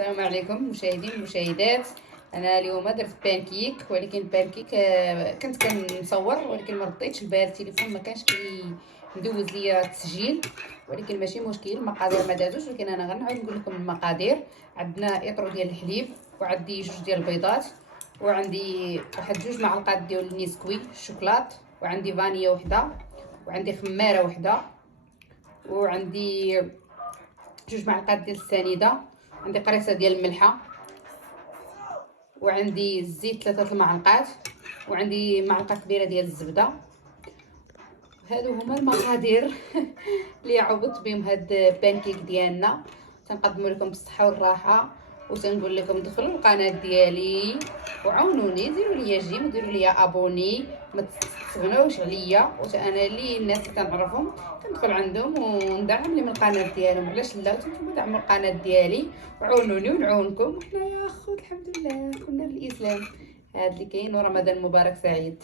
السلام عليكم مشاهدين المشاهدات. انا اليوم درت بانكيك، ولكن بانكيك كنت كنصور ولكن ما رديتش البال، التليفون ما كانش كيدوز ليا التسجيل، ولكن ماشي مشكل، المقادير ما دازوش، ولكن انا غنعاود نقول لكم المقادير. عندنا اطرو ديال الحليب، وعندي جوج ديال البيضات، وعندي واحد جوج معلقات ديال النسكوي الشوكولات، وعندي فانيا وحده، وعندي خماره وحده، وعندي جوج معلقات ديال السنيده، عندي قريصه ديال الملحه، وعندي الزيت 3 المعلقات، وعندي معلقه كبيره ديال الزبده. هادو هما المقادير اللي عوضت بهم هاد البانكيك ديالنا. تنقدموا لكم بالصحه والراحه، وتنقول لكم دخلوا القناه ديالي وعاونوني، ديروا لي جيم وديروا لي ابوني، ما تستغناوش عليا، وانا اللي الناس اللي كنعرفهم كندخل عندهم وندعم لي من القناه ديالهم. علاش لا؟ نتوما دعموا القناه ديالي وعاونوني ونعاونكم، وحنايا اخوت الحمد لله كنا بالاسلام. هذا اللي كاين، ورمضان مبارك سعيد.